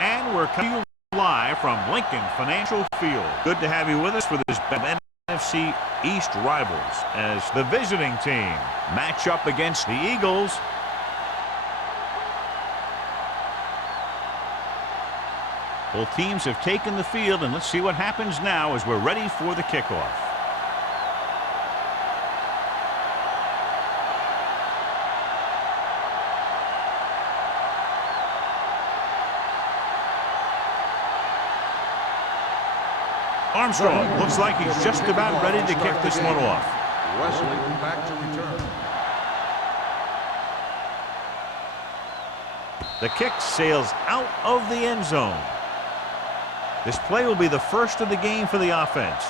And we're coming to you live from Lincoln Financial Field. Good to have you with us for this NFC East rivals as the visiting team match up against the Eagles. Both teams have taken the field, and let's see what happens now as we're ready for the kickoff. Armstrong looks like he's just about ready to kick this one off. Wesley back to return. The kick sails out of the end zone. This play will be the first of the game for the offense.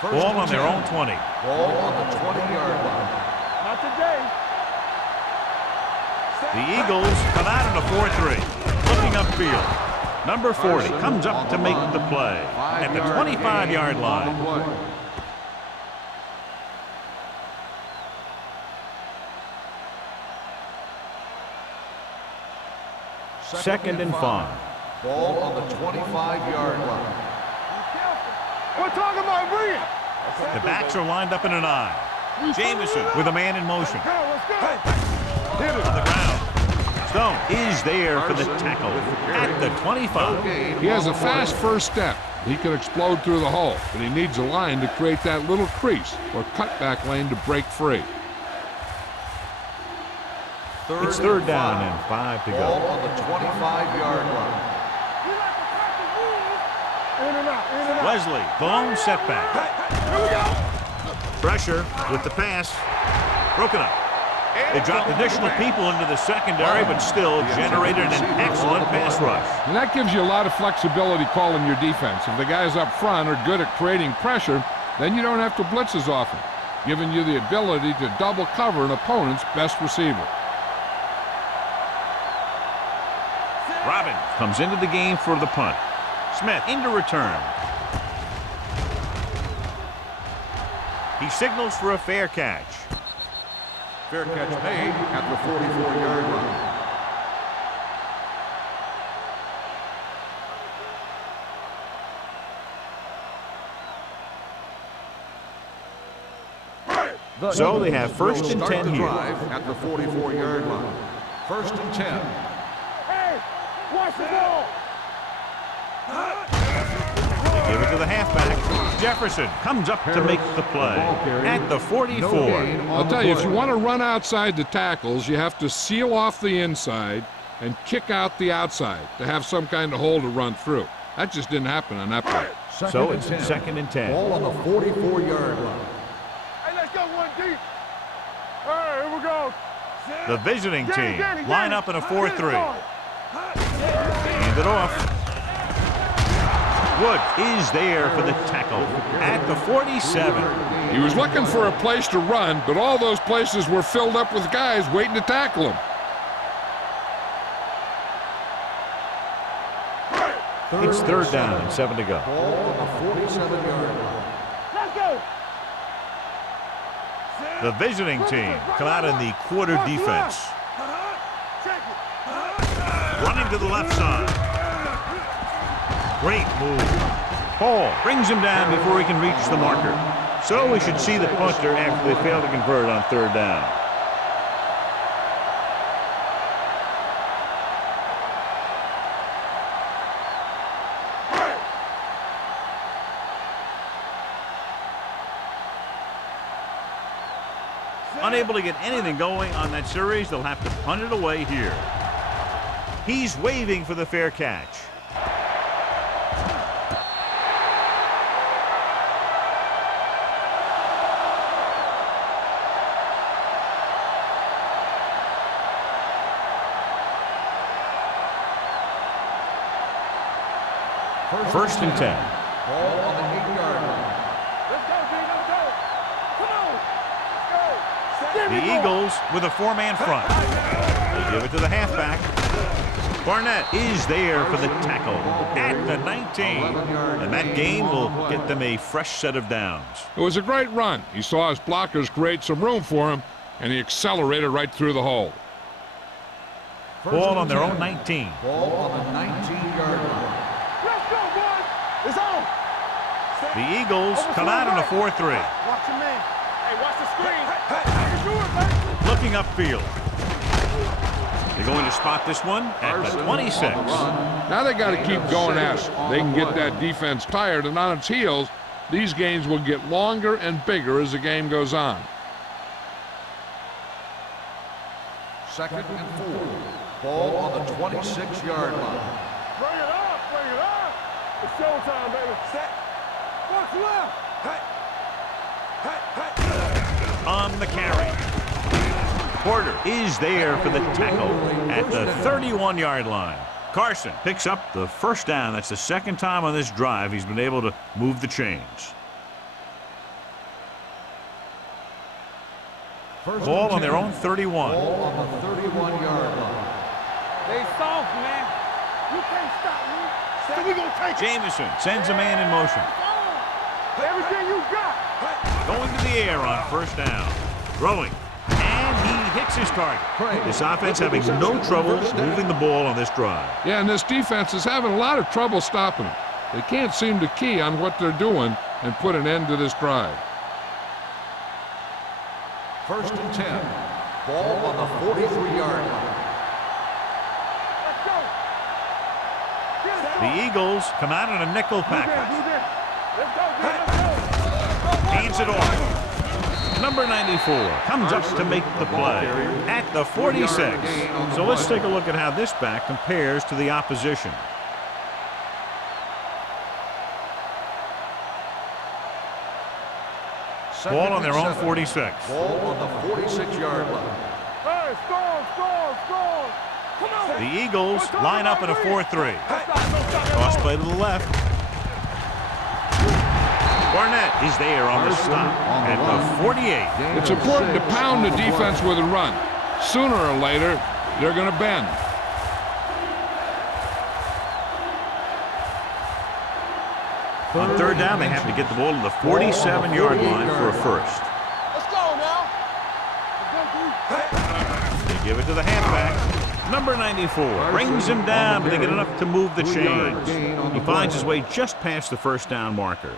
Ball on their own 20. Ball on the 20-yard line. Not today. The Eagles come out in a 4-3. Looking upfield. Number 40 comes up to make the play at the 25-yard line. Second and 5. Ball on the 25-yard line. We're talking about bringing. The backs are lined up in an I. Jamison with a man in motion. Let's go. On the ground. Stone is there for the tackle at the 25. He has a fast first step. He can explode through the hole, but he needs a line to create that little crease or cutback lane to break free. It's third down and 5 to Ball go. on the 25-yard line. In and out, in and out. Wesley, the lone setback. Here we go. Pressure with the pass. Broken up. They dropped additional people into the secondary, but still generated an excellent pass rush. And that gives you a lot of flexibility calling your defense. If the guys up front are good at creating pressure, then you don't have to blitz as often, giving you the ability to double cover an opponent's best receiver. Robbins comes into the game for the punt. Smith into return. He signals for a fair catch. Fair catch made at the 44-yard line. So they have first and 10 here. At the 44-yard line. First and 10. Hey, watch the ball. They give it to the halfback. Jefferson comes up to make the play at the 44. I'll tell you, if you want to run outside the tackles, you have to seal off the inside and kick out the outside to have some kind of hole to run through. That just didn't happen on that play. So it's second and 10. Ball on the 44-yard line. Hey, let's go one deep. All right, here we go. The visiting team line up in a 4-3. Hand it off. Wood is there for the tackle at the 47. He was looking for a place to run, but all those places were filled up with guys waiting to tackle him. It's third down and 7 to go. Ball on the 47-yard line. Let's go. The visiting team come out in the quarter defense. Running to the left side. Great move. Paul brings him down before he can reach the marker. So we should see the punter after they fail to convert on third down. Unable to get anything going on that series, they'll have to punt it away here. He's waving for the fair catch. First and 10. Ball on the 8-yard line. Let's go, G. Let's go. Come on. Let's go. The Eagles with a 4-man front. They give it to the halfback. Barnett is there for the tackle at the 19. And that gain will get them a fresh set of downs. It was a great run. He saw his blockers create some room for him, and he accelerated right through the hole. Ball on their own 19. Ball on the 19-yard line. Let's go, boys. It's on. The Eagles come out in a 4-3. Watch your man. Hey, watch the screen. I can do it, baby. Looking upfield. They're going to spot this one at the 26. Now they got to keep going at it. They can get that defense tired, and on its heels, these gains will get longer and bigger as the game goes on. 2nd and 4. Ball on the 26-yard line. Bring it up. Bring it up. It's showtime, baby. Set. What's left? On the carry. Porter is there for the tackle at the 31-yard line. Carson picks up the first down. That's the second time on this drive he's been able to move the chains. Ball on their own 31. Ball on the 31-yard line. They soft, man. You can't stop me. So we gonna take it. Jamison sends a man in motion. Everything you got. Going to the air on first down. Throwing. And he hits his target. This offense having no trouble moving the ball on this drive. Yeah, and this defense is having a lot of trouble stopping them. They can't seem to key on what they're doing and put an end to this drive. 1st and 10. Ball on the 43-yard line. Let's go. Get it. The Eagles come out in a nickel Do package. this. Let's go, Let's go. Hands it off. Number 94 comes up to make the play at the 46. So let's take a look at how this back compares to the opposition. Ball on their own 46. Ball on the 46-yard line. Hey, score. Come on. The Eagles line up in a 4-3. Cross play to the left. Barnett is there on the stop at the 48. It's important to pound the defense with a run. Sooner or later, they're going to bend. On third down, they have to get the ball to the 47-yard line for a first. Let's go now. They give it to the halfback. Number 94 brings him down, but they get enough to move the chains. He finds his way just past the first down marker.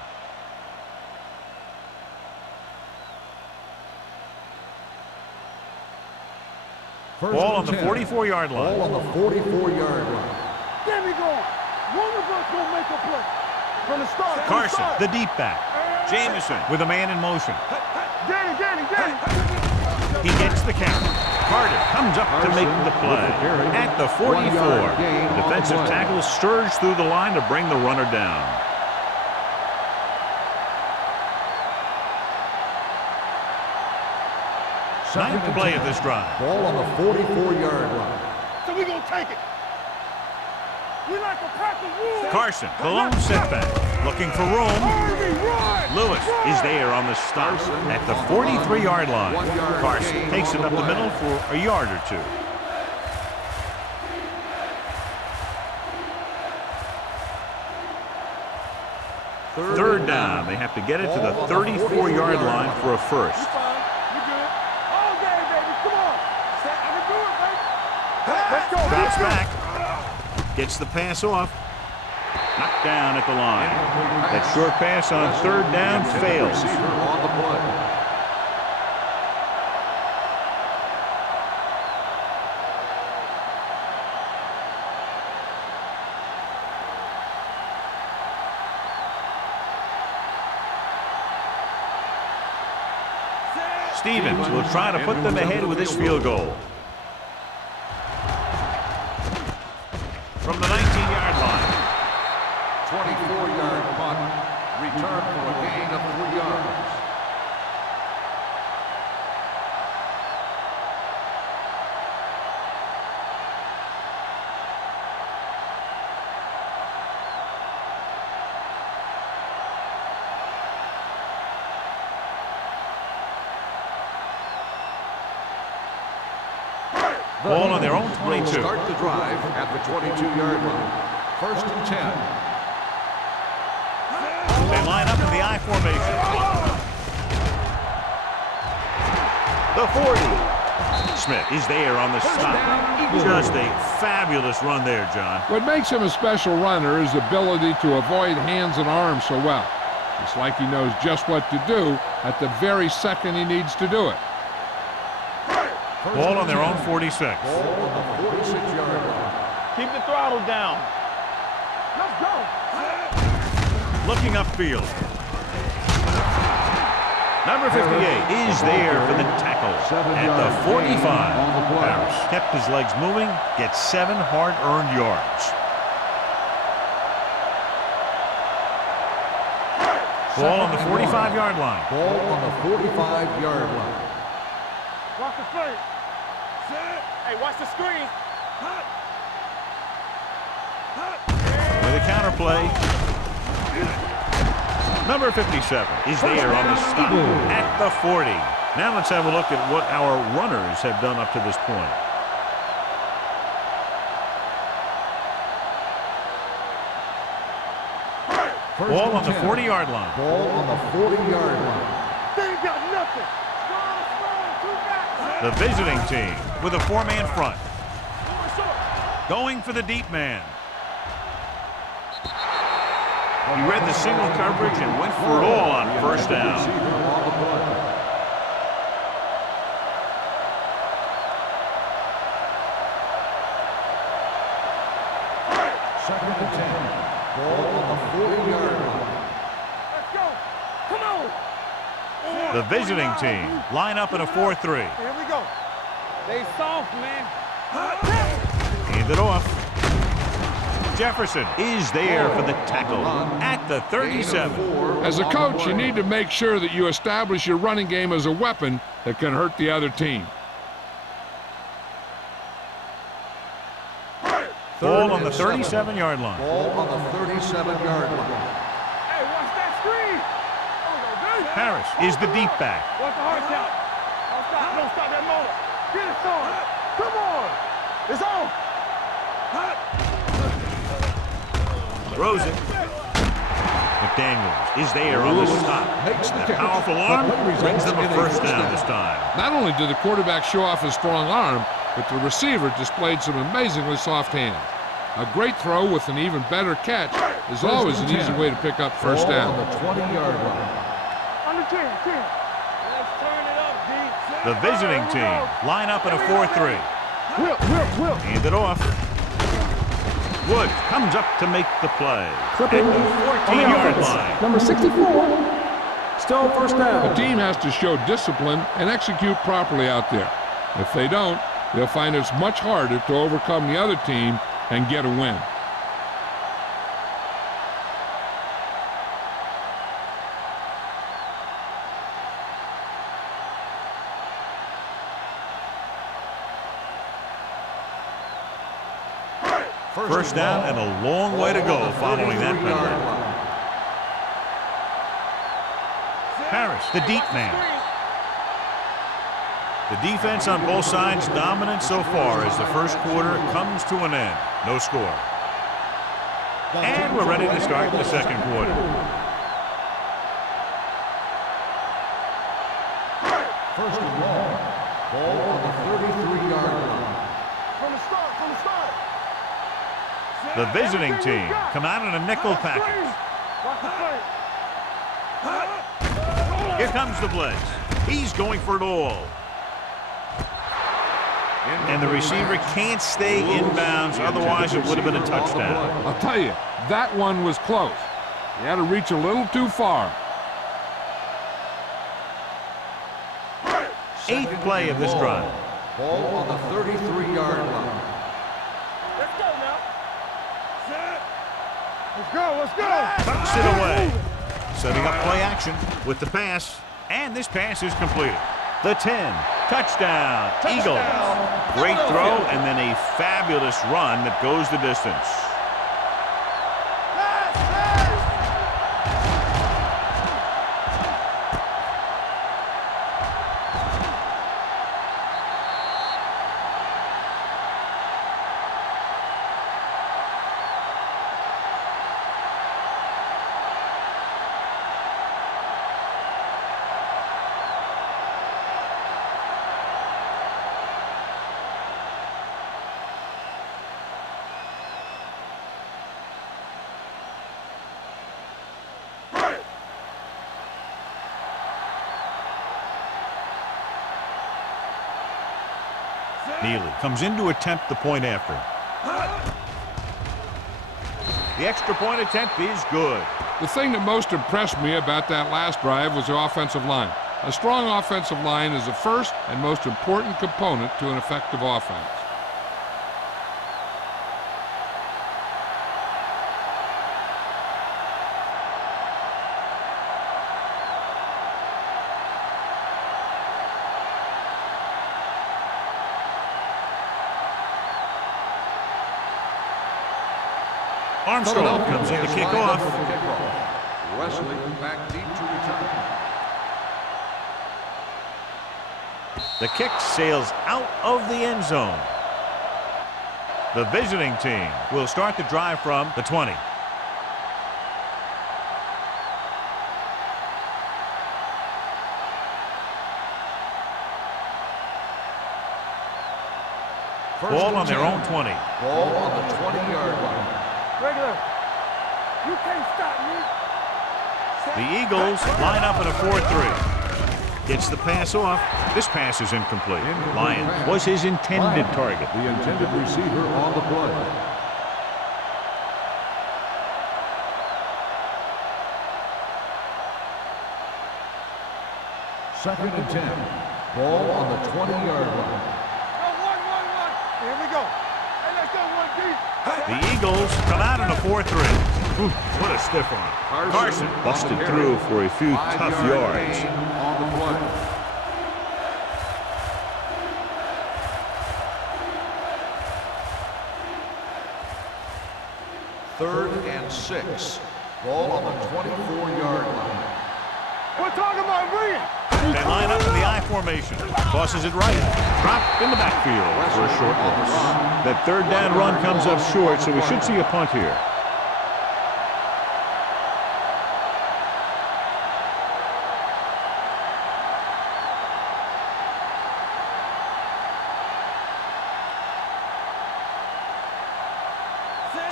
Ball on the 44-yard line. Ball on the 44-yard line. Get me going. One of us gonna make a play. From the start. Carson, the deep back. Jamison with a man in motion. Get it. He gets the count. Carter comes up to make the play at the 44. The defensive tackle surged through the line to bring the runner down. Ninth play of this drive. Ball on the 44-yard line. So we gonna take it. We like a pack of wolves. Carson, the lone setback, looking for room. Lewis is there on the stop at the 43-yard line. Carson takes it up the middle for a yard or two. Third down, they have to get it to the 34-yard line for a first. You good? All day, baby. Come on. I can do it, baby. Let's go. Drops back. Gets the pass off. Knocked down at the line. That short pass on third down fails. On the play. Stevens will try to put them ahead with this field goal. From the 19-yard line. 24-yard punt. Return for a gain of 3 yards. Ball on their own Will 22. start the drive at the 22-yard line. 1st and 10. They line up in the I formation. The 40. Smith is there on the stop. Just a fabulous run there, John. What makes him a special runner is ability to avoid hands and arms so well. It's like he knows just what to do at the very second he needs to do it. Ball on their own 46. Ball on the 46-yard line. Keep the throttle down. Let's go. Looking upfield. Number 58 is there for the tackle at the 45. Harris kept his legs moving, gets 7 hard-earned yards. Ball on the 45-yard line. Ball on the 45-yard line. Watch the play. Hey, watch the screen. With a counter play. Number 57 is there on the stop at the 40. Now let's have a look at what our runners have done up to this point. Ball on the 40-yard line. Ball on the 40-yard line. They ain't got nothing. The visiting team with a 4-man front. Going for the deep man. He read the single coverage and went for it all on 1st down. Second and 10. Ball on the 40-yard line. Let's go. Come on. The visiting team line up in a 4-3. Here we go. They soft, man. Hand it off. Jefferson is there for the tackle at the 37. As a coach, you need to make sure that you establish your running game as a weapon that can hurt the other team. Ball on the 37-yard line. Ball on the 37-yard line. Hey, watch that screen. Harris is the deep back. Watch the hard count. Don't stop that motor. Get it on. Come on. It's on. Throws it. McDaniels is there on the stop. Makes the That catch. powerful The arm play results brings them in a a 1st first down down. this time. Not only did the quarterback show off his strong arm, but the receiver displayed some amazingly soft hands. A great throw with an even better catch is always an easy way to pick up 1st Ball down. on the 20-yard line. Under 10. Let's turn it up, D. The visiting team line up in a 4-3. Will. Hand it off. Woods comes up to make the play. At the 14-yard line. Number 64. Still 1st down. The team has to show discipline and execute properly out there. If they don't, they'll find it's much harder to overcome the other team and get a win. First down and a long way to go following that penalty. Harris, the deep man. The defense on both sides dominant so far as the first quarter comes to an end. No score. And we're ready to start the second quarter. First and long. Ball on the 33-yard line. From the start. The visiting team come out in a nickel package. Watch the play. Here comes the blitz. He's going for it all. And the receiver can't stay inbounds, otherwise it would have been a touchdown. I'll tell you, that one was close. He had to reach a little too far. 8th play of this drive. Ball on the 33-yard line. Let's go now. Let's go. Tucks it away. Setting up play action with the pass. And this pass is completed. The 10. Touchdown. Eagles. Great throw and then a fabulous run that goes the distance. Neely comes in to attempt the point after. The extra point attempt is good. The thing that most impressed me about that last drive was the offensive line. A strong offensive line is the first and most important component to an effective offense. Armstrong comes in to kick off. Wesley back deep to return. The kick sails out of the end zone. The visiting team will start the drive from the 20. Ball on their own 20. Ball on the 20-yard line. Regular. You can't stop me. The Eagles line up in a 4-3. Gets the pass off. This pass is incomplete. Lyons was his intended target. The intended receiver on the play. Second and 10. Ball on the 20-yard line. Here we go. Hey, let's go, 1-2. The Eagles come out in a 4-3. What a stiff arm. Carson busted through for a few tough yards. On the play. Third and 6. Ball on the 24-yard line. We're talking about bringing. They line up in the I formation. Tosses it right. Dropped in the backfield for a short loss. That third down run comes up short, so we should see a punt here.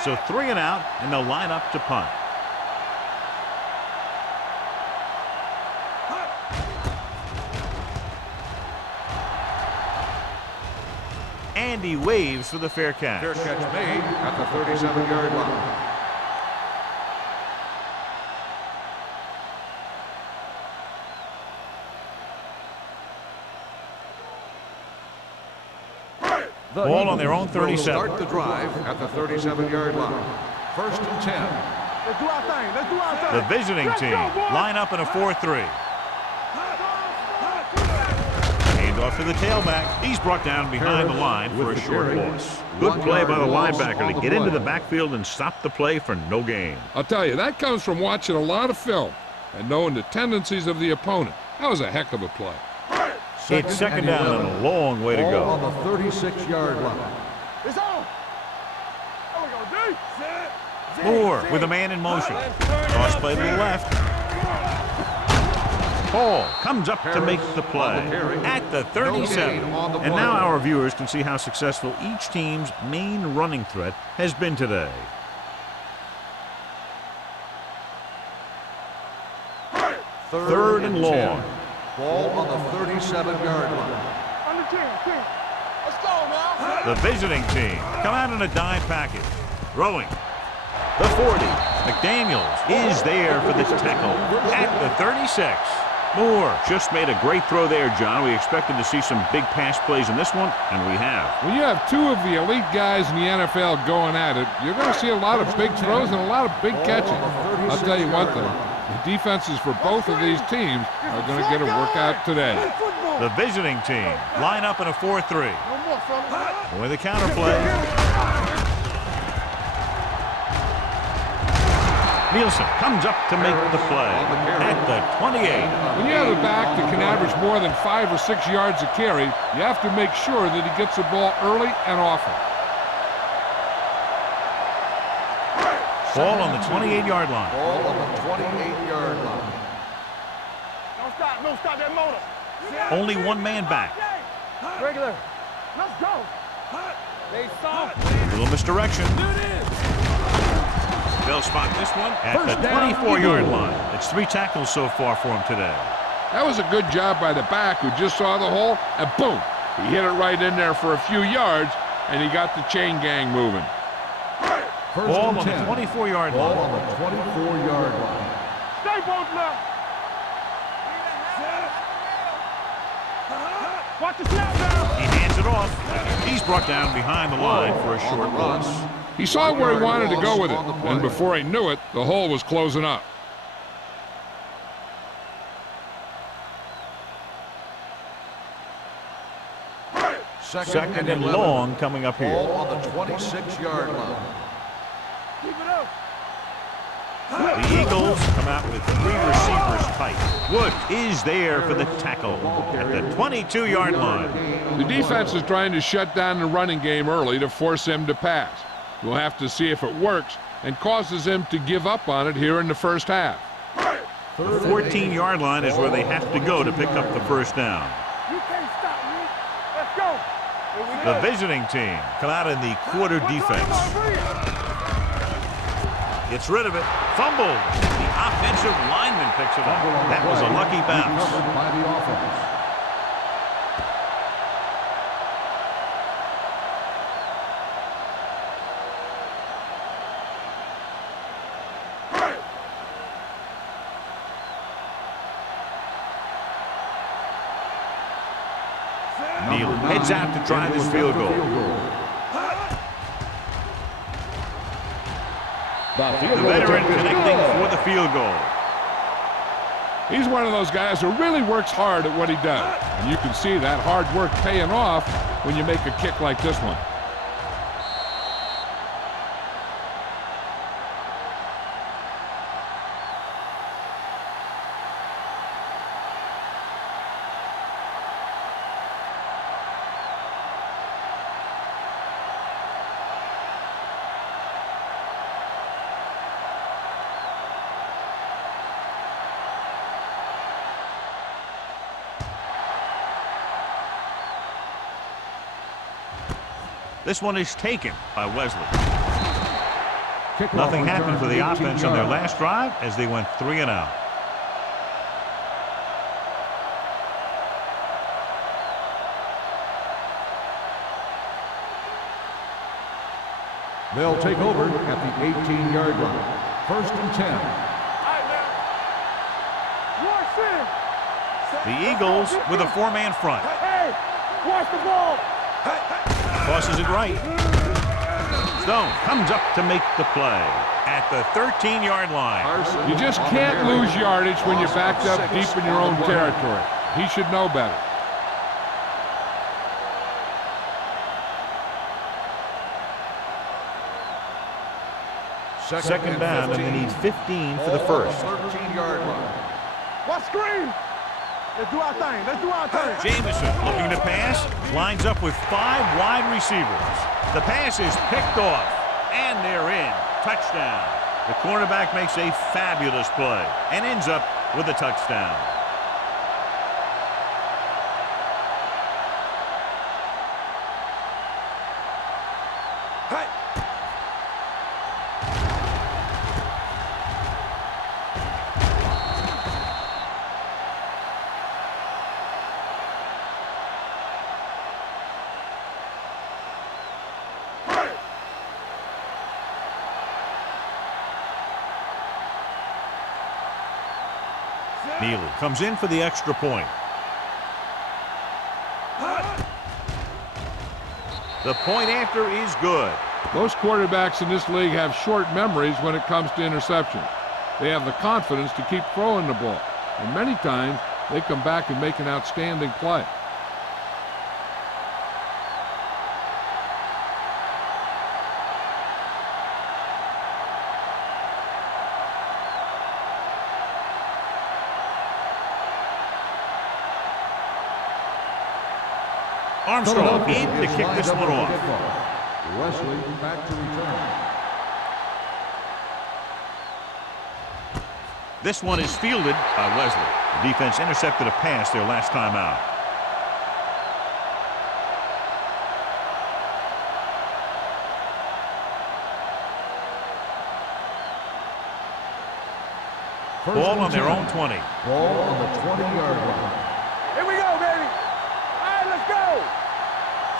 So 3 and out, and they'll line up to punt. Andy waves for the fair catch. Fair catch made at the 37-yard line. Ball on their own 37. Start the drive at the 37-yard line. First and 10. Let's do our thing. Let's do our thing. The visiting team line up in a 4-3. Hand off to the tailback. He's brought down behind the line for a short loss. Good play by the linebacker to get into the backfield and stop the play for no gain. I'll tell you, that comes from watching a lot of film and knowing the tendencies of the opponent. That was a heck of a play. It's second down and a long way to go. On the 36-yard line. It's on. There we go, D. Moore with a man in motion. Toss play to the left. Paul comes up to make the play at the 37. And now our viewers can see how successful each team's main running threat has been today. Third and long. Ball on the 37-yard line. Under 10. Let's go now. The visiting team come out in a dime package. Throwing. The 40. McDaniels is there for the tackle at the 36. Moore just made a great throw there, John. We expected to see some big pass plays in this one, and we have. When you have two of the elite guys in the NFL going at it, you're going to see a lot of big throws and a lot of big catches. I'll tell you one thing. The defenses for both of these teams are going to get a workout today. The visiting team line up in a 4-3. With a counter play. Nielsen comes up to make the play at the 28. When you have a back that can average more than 5 or 6 yards a carry, you have to make sure that he gets the ball early and often. Ball on the 28-yard line. Ball on the 28-yard line. Don't stop that motor. Only one man back. Regular. Let's go. They soft. A little misdirection. They'll spot this one at the 24-yard line. It's 3 tackles so far for him today. That was a good job by the back who just saw the hole, and boom, He hit it right in there for a few yards, and he got the chain gang moving. Ball on the 24-yard line. Ball on the 24-yard line. Stay both left. Watch the snap down. He hands it off. He's brought down behind the line for a short loss. He saw where he wanted to go with it, and before he knew it, the hole was closing up. Second and long coming up here. Ball on the 26-yard line. Keep it up. The Eagles come out with 3 receivers tight. Wood is there for the tackle at the 22-yard line. The defense is trying to shut down the running game early to force him to pass. We'll have to see if it works and causes him to give up on it here in the first half. The 14-yard line is where they have to go to pick up the first down. You can't stop me. Let's go. The visiting team come out in the quarter defense. Gets rid of it. Fumbled. The offensive lineman picks it up. That was a lucky bounce. Recovered by the offense. Neal heads out to try this field goal. The veteran connecting for the field goal. He's one of those guys who really works hard at what he does. And you can see that hard work paying off when you make a kick like this one. This one is taken by Wesley. Nothing happened for the offense on their last drive as they went 3 and out. They'll take over at the 18-yard line. 1st and 10. The Eagles with a 4-man front. Hey, watch the ball. Tosses it right. Stone comes up to make the play at the 13-yard line. You just can't lose yardage when you're backed up deep in your own territory. He should know better. Second down, and they need 15 for the first. 13-yard line. What screen? Let's do our thing. Let's do our thing. Jamison looking to pass, lines up with 5 wide receivers. The pass is picked off, and they're in. Touchdown. The cornerback makes a fabulous play and ends up with a touchdown. Neely comes in for the extra point. The point after is good. Most quarterbacks in this league have short memories when it comes to interceptions. They have the confidence to keep throwing the ball, and many times they come back and make an outstanding play. Armstrong in to kick this one off. Wesley back to return. This one is fielded by Wesley. The defense intercepted a pass their last time out. Ball on their own 20. Ball on the 20-yard line. Here we go, baby. All right, let's go.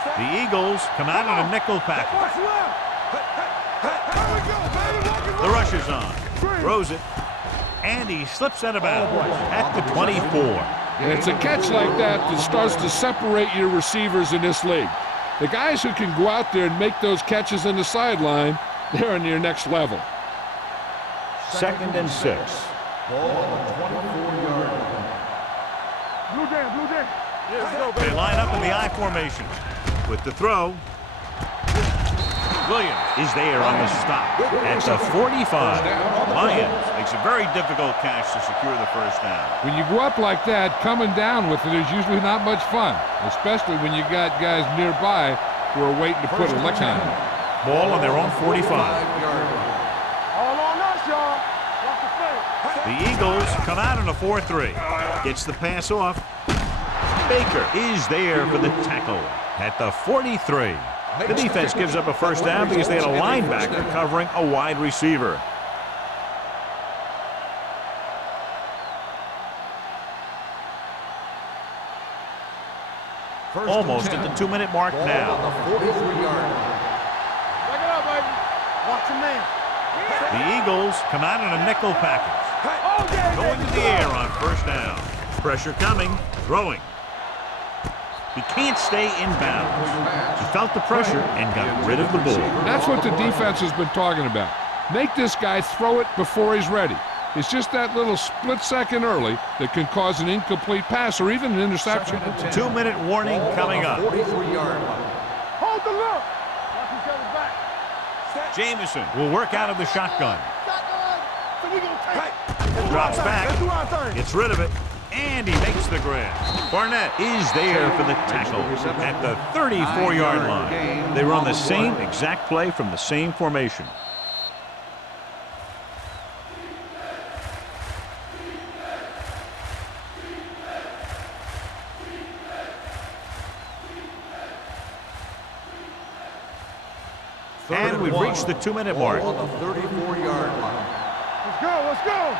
The Eagles come out in a nickel package. Watch left. Here we go, baby. Walk it The rush is on. Throws it. And he slips out of bounds at the 24. And it's a catch like that that starts to separate your receivers in this league. The guys who can go out there and make those catches on the sideline, they're on your next level. 2nd and 6. Ball on the 24-yard line. Blue down, blue down. They line up in the I formation. With the throw, Williams is there on the stop at the 45. Lyons makes a very difficult catch to secure the first down. When you go up like that, coming down with it is usually not much fun, especially when you got guys nearby who are waiting to put a lick on it. Ball on their own 45. All on us, y'all. Watch the fake. The Eagles come out in a 4-3. Gets the pass off. Baker is there for the tackle at the 43. The defense gives up a first down because they had a linebacker covering a wide receiver. Almost at the 2-minute mark now. On the 43-yard line. Back it up, baby. Watch your man. The Eagles come out in a nickel package. All day, Going to the air on first down. Pressure coming. Throwing. He can't stay in bounds. He felt the pressure and got rid of the ball. That's what the defense has been talking about. Make this guy throw it before he's ready. It's just that little split second early that can cause an incomplete pass or even an interception. 2-minute warning coming up. 43-yard line. Hold the look. Watch each other's back. Jamison will work out of the shotgun. Shotgun. So we gonna take. Drops back. Let's do our thing. Gets rid of it. And he makes the grab. Barnett is there for the tackle at the 34-yard line. They run the same exact play from the same formation. And we've reached the 2-minute mark. On the 34-yard line. Let's go. Let's go.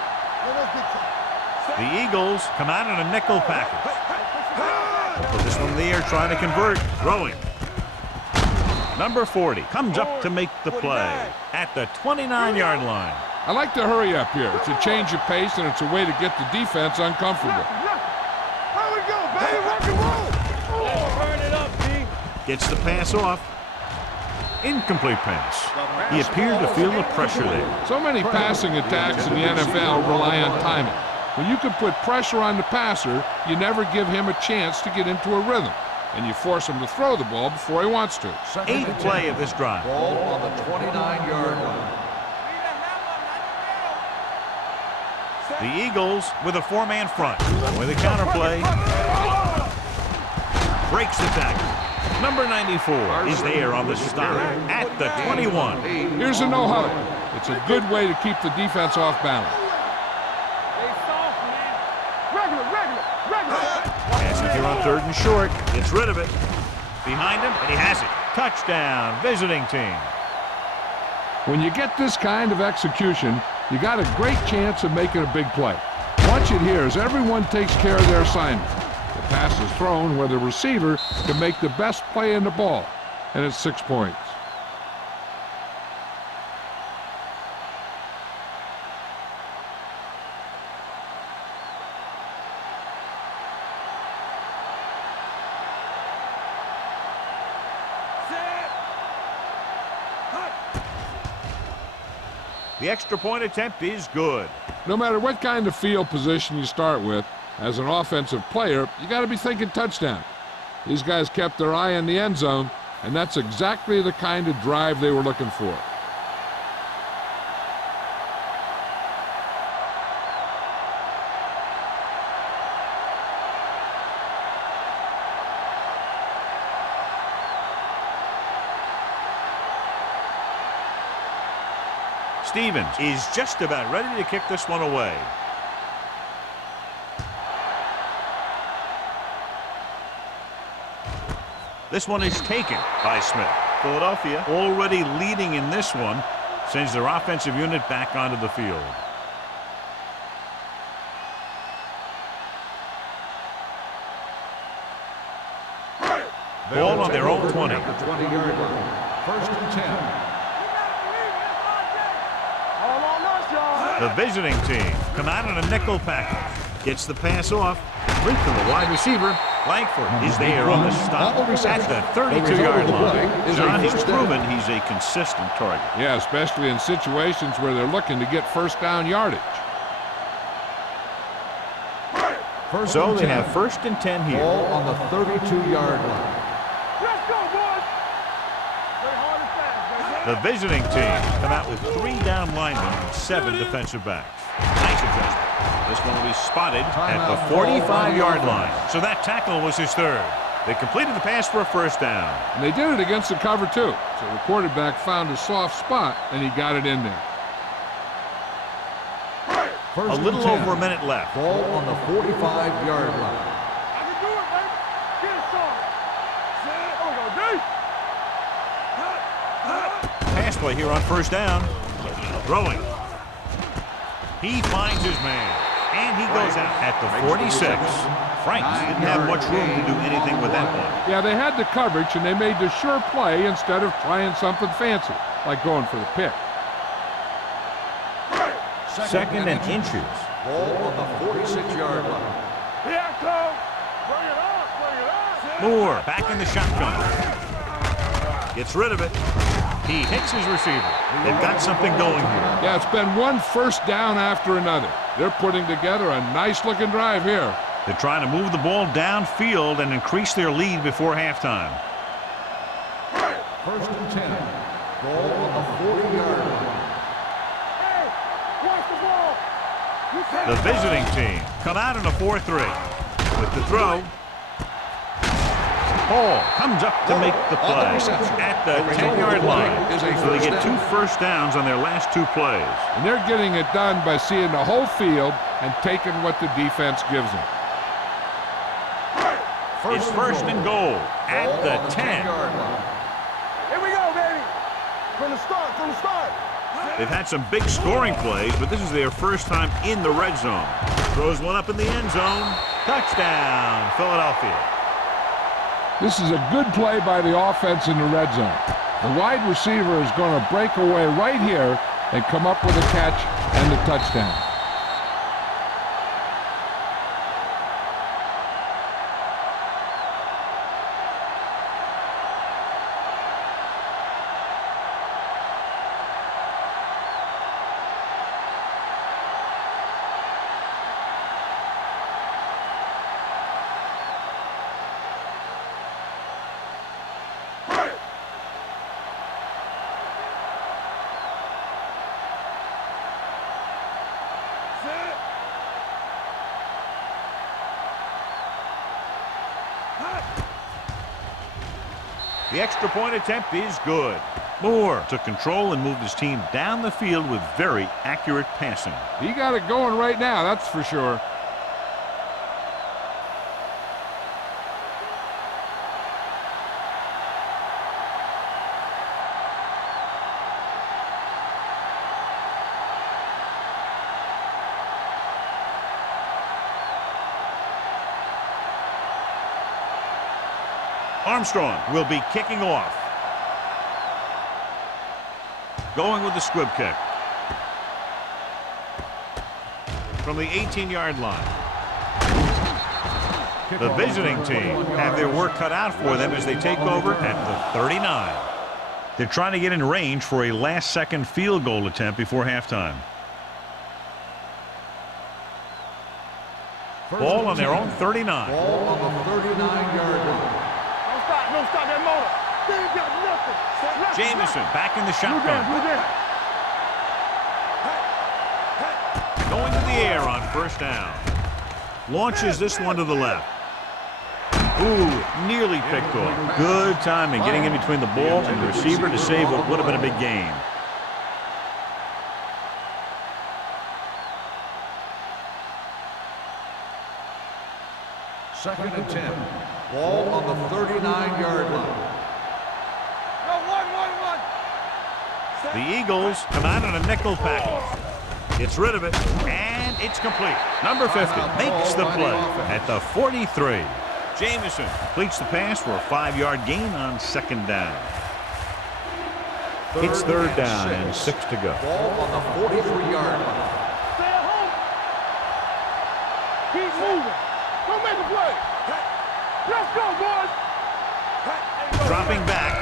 Let's get The Eagles come out in a nickel package. Put this one in the air, trying to convert. Throwing. Number 40 comes up to make the play at the 29-yard line. I like to hurry up here. It's a change of pace, and it's a way to get the defense uncomfortable. Here we go, baby. Rock and roll. Burn it up, G. Gets the pass off. Incomplete pass. He appeared to feel the pressure there. So many passing attacks in the NFL rely on timing. When you can put pressure on the passer, you never give him a chance to get into a rhythm, and you force him to throw the ball before he wants to. Eighth play of this drive. Ball on the 29-yard line. The Eagles with a 4-man front. With a counterplay. Breaks the tackle. Number 94 is there on the stop at the 21. Here's a no-huddle. It's a good way to keep the defense off balance. Passing here on 3rd and short. Gets rid of it. Behind him, and he has it. Touchdown, visiting team. When you get this kind of execution, you got a great chance of making a big play. Watch it here as everyone takes care of their assignment. The pass is thrown where the receiver can make the best play in the ball, and it's 6 points. The extra point attempt is good. No matter what kind of field position you start with, as an offensive player, you got to be thinking touchdown. These guys kept their eye on the end zone, and that's exactly the kind of drive they were looking for. Stevens is just about ready to kick this one away. This one is taken by Smith. Philadelphia already leading in this one, sends their offensive unit back onto the field. Ball on their own 20. At the 20-yard line. First and 10. All on us, y'all. The visiting team come out in a nickel package. Gets the pass off. Complete to the wide receiver. Langford is there on the stop at the 32-yard line. John, he's proven he's a consistent target. Yeah, especially in situations where they're looking to get first down yardage. So they have first and 10 here. Ball on the 32-yard line. Let's go, boys. Play hard and fast, baby. The visiting team come out with 3 down linemen and 7 defensive backs. Nice adjustment. This one will be spotted at the 45-yard line. So that tackle was his third. They completed the pass for a first down. And they did it against the cover, too. So the quarterback found a soft spot, and he got it in there. First A little and 10. over a minute left. Ball on the 45-yard line. I can do it, baby. Get it started. There we go, D. Pass play here on first down. Throwing. He finds his man. And he goes out at the 46. Franks didn't have much room to do anything with that one. Yeah, they had the coverage, and they made the sure play instead of trying something fancy, like going for the pick. Second and inches. Ball on the 46-yard line. Here I come. Bring it up, bring it up. Moore back in the shotgun. Gets rid of it. He hits his receiver. They've got something going here. Yeah, it's been one first down after another. They're putting together a nice-looking drive here. They're trying to move the ball downfield and increase their lead before halftime. First and 10. Ball on the 40-yard line. Hey, watch the ball. You can't. The visiting team come out in a 4-3. With the throw. Hall comes up to make the play at the 10-yard line. So they get 2 first downs on their last 2 plays. And they're getting it done by seeing the whole field and taking what the defense gives them. It's first and goal at the 10. Here we go, baby. From the start, from the start. They've had some big scoring plays, but this is their first time in the red zone. Throws one up in the end zone. Touchdown, Philadelphia. This is a good play by the offense in the red zone. The wide receiver is going to break away right here and come up with a catch and the touchdown. The extra point attempt is good. Moore took control and moved his team down the field with very accurate passing. He got it going right now, that's for sure. Armstrong will be kicking off. Going with the squib kick. From the 18-yard line. The visiting team have their work cut out for them as they take over at the 39. They're trying to get in range for a last-second field goal attempt before halftime. Ball on their own 39. Ball on the 39-yard line. Don't stop that motor. They ain't got nothing. Jamison back in the shotgun. Going to the air on first down. Launches this one to the left. Ooh, nearly picked off. Good timing getting in between the ball and the receiver to save what would have been a big gain. Second and 10. Ball on the 39-yard line. The Eagles come out in a nickel package. Gets rid of it, and it's complete. Number 50 makes the play at the 43. Jamison completes the pass for a 5-yard gain on second down. It's third down and 6 to go. Ball on the 43-yard line. Stay at home. Keep moving. Don't make a play. Let's go, boys. Dropping back.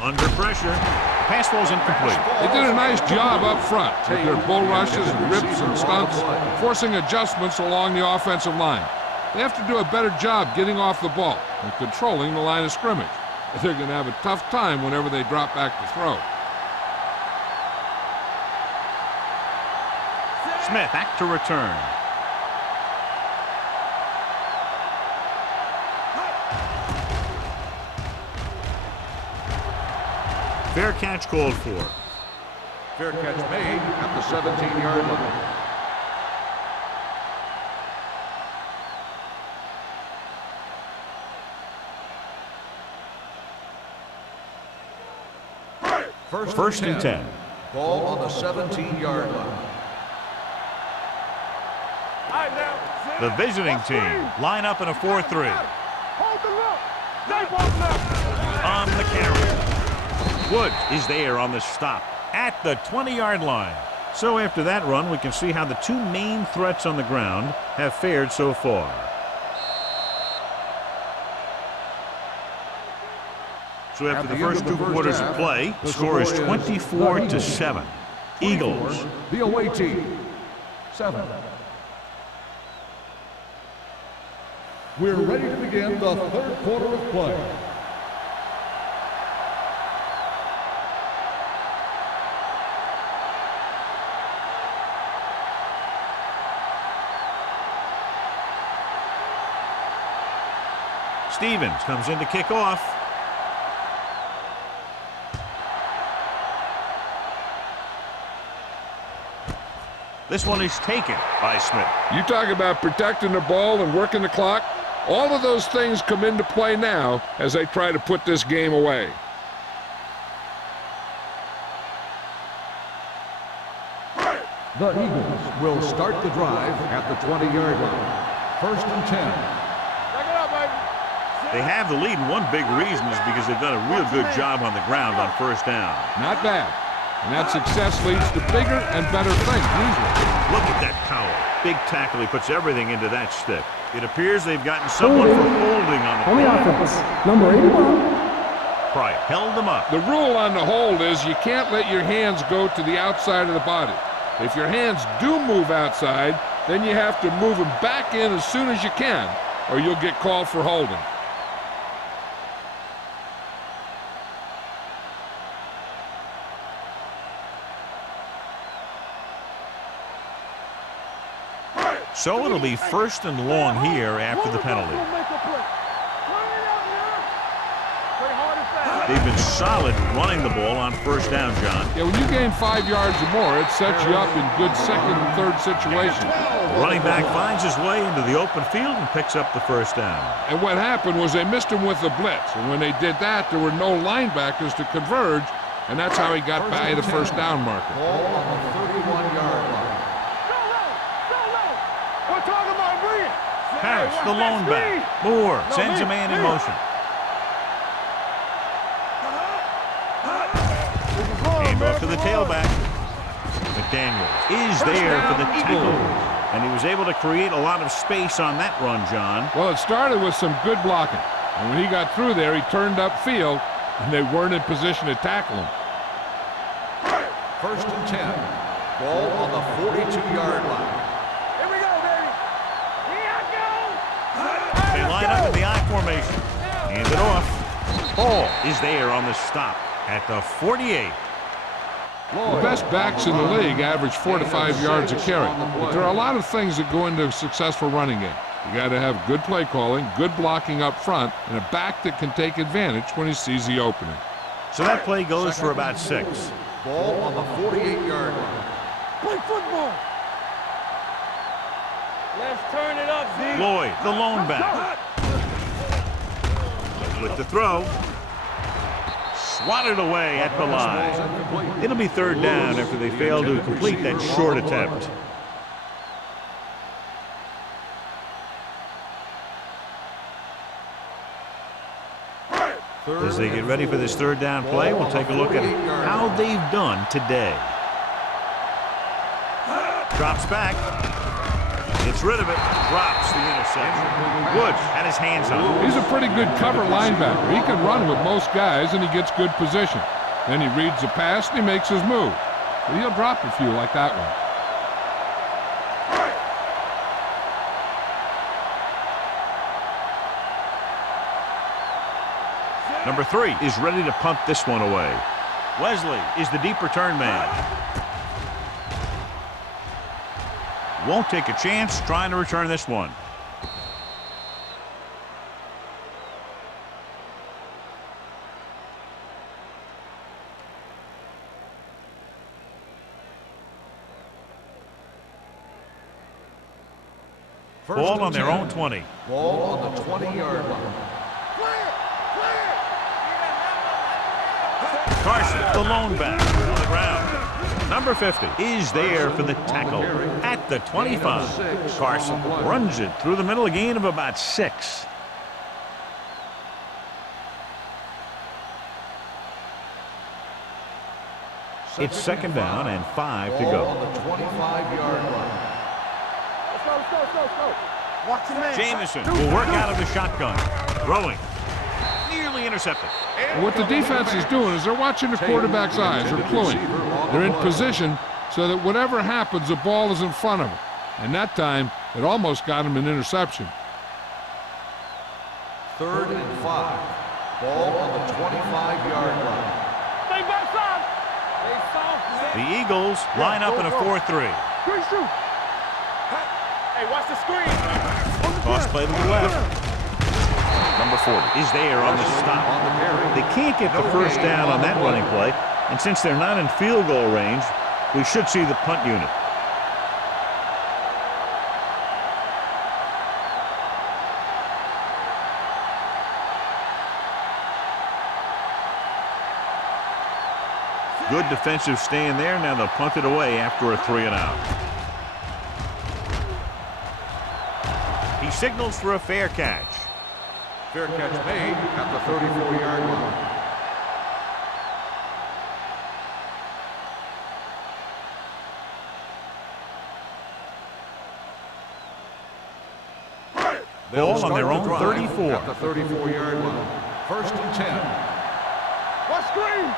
Under pressure. The pass falls incomplete. They did a nice job up front with their bull rushes and rips and stunts, forcing adjustments along the offensive line. They have to do a better job getting off the ball and controlling the line of scrimmage. They're going to have a tough time whenever they drop back to throw. Smith back to return. Fair catch called for. Fair catch made at the 17-yard line. First and 10. Ball on the 17-yard line. The visiting team line up in a 4-3. Hold the look. Stay both left. On the carry. Woods is there on the stop at the 20-yard line. So after that run, we can see how the two main threats on the ground have fared so far. So after the first 2 quarters of play, the score is 24-7. Eagles. The away team. 7. We're ready to begin the third quarter of play. Stevens comes in to kick off. This one is taken by Smith. You talk about protecting the ball and working the clock. All of those things come into play now as they try to put this game away. The Eagles will start the drive at the 20-yard line. First and 10. Back it up, baby. They have the lead, and one big reason is because they've done a real good job on the ground on first down. Not bad. And that success leads to bigger and better things usually. Look at that power. Big tackle. He puts everything into that stick. It appears they've gotten someone for holding on the On the play. offense, number 81. Pryor held them up. The rule on the hold is you can't let your hands go to the outside of the body. If your hands do move outside, then you have to move them back in as soon as you can, or you'll get called for holding. So it'll be first and long here after the penalty. They've been solid running the ball on first down, John. Yeah, when you gain 5 yards or more, it sets you up in good second and third situations. The running back finds his way into the open field and picks up the first down. And what happened was they missed him with the blitz. And when they did that, there were no linebackers to converge, and that's how he got by the first down marker. Ball on the 31-yard line. Harris, the lone back. Moore sends a man in motion. Came off to the tailback. McDaniels is there for the tackle. And he was able to create a lot of space on that run, John. Well, it started with some good blocking. And when he got through there, he turned upfield, and they weren't in position to tackle him. First and 10. Ball on the 42-yard line. They line up in the I formation. Hand it off. Ball is there on the stop at the 48. The best backs in the league average 4 to 5 yards a carry. But there are a lot of things that go into a successful running game. You got to have good play calling, good blocking up front, and a back that can take advantage when he sees the opening. So that play goes for about 6. Ball on the 48-yard line. Play football. Let's turn it up, Z. Lloyd, the lone back. With the throw. Swatted away at the line. It'll be third down after they fail to complete that short attempt. As they get ready for this third down play, we'll take a look at how they've done today. Drops back. Gets rid of it. Drops the interception. Woods had his hands on it. He's a pretty good cover linebacker. He can run with most guys, and he gets good position. Then he reads the pass, and he makes his move. But he'll drop a few like that one. Number 3 is ready to punt this one away. Wesley is the deep return man. Won't take a chance trying to return this one. Ball on their own 20. Ball on the 20-yard line. Carson, the lone back, on the ground. Number 50 is there for the tackle at the 25. Carson runs it through the middle, a gain of about 6. It's second down and 5 to go. On the 25-yard line. Let's go. Watch the man. Jamison will work out of the shotgun. Throwing. Nearly intercepted. What the defense is doing is they're watching the quarterback's eyes. They're cluing. They're in position so that whatever happens, the ball is in front of them. And that time, it almost got him an interception. 3rd and 5. Ball on the 25-yard line. Stay back side. Stay soft. The Eagles line up in a 4-3. Screen shoot. Hey, watch the screen. Toss play to the left. Number 40 is there on the stop. They can't get the first down on that running play, and since they're not in field goal range, we should see the punt unit. Good defensive stand there. Now they'll punt it away after a 3-and-out. He signals for a fair catch. Fair catch made at the 34-yard line. Ball on their own 34. At the 34-yard line. 1st and 10. Watch screen.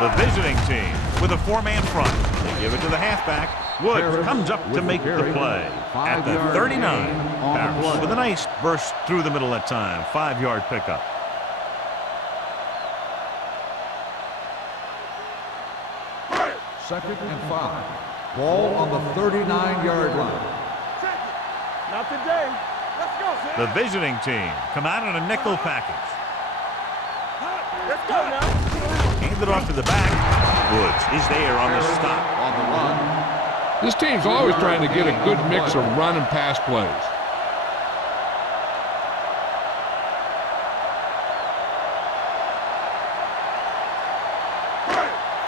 The visiting team with a 4-man front. They give it to the halfback. Woods comes up to make the play at the 39. Harris with a nice burst through the middle that time. 5-yard pickup. Second and 5. Ball on the 39-yard line. Not today. Let's go. The visiting team come out in a nickel package. Let's go now. Hand it off to the back. Woods is there on the stop. On the run. This team's always trying to get a good mix of run and pass plays.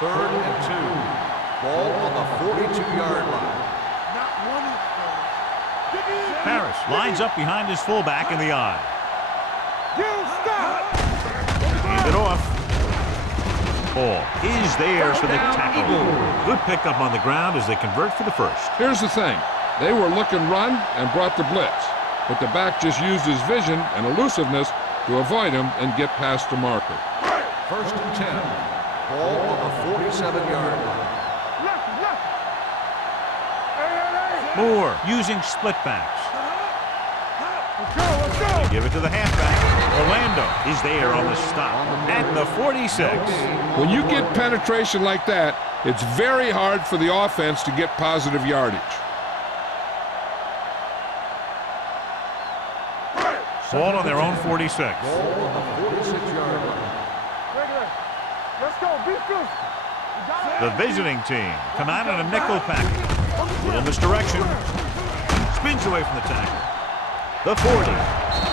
Third and 2. Ball on the 42-yard line. Not one. Harris lines up behind his fullback in the eye. You stop. Hand it off. Ball is there for the tackle. Good pickup on the ground as they convert for the first. Here's the thing. They were looking run and brought the blitz. But the back just used his vision and elusiveness to avoid him and get past the marker. 1st and 10. Ball on the 47-yard line. Left. Hey. Moore using split backs. Let's go. Give it to the halfback. Orlando is there on the stop at the 46. When you get penetration like that, it's very hard for the offense to get positive yardage. Ball on their own 46. Ball on the 46-yard line. Let's go. Beat this. The visiting team come out in a nickel package. Little misdirection. Spins away from the tackle. The 40.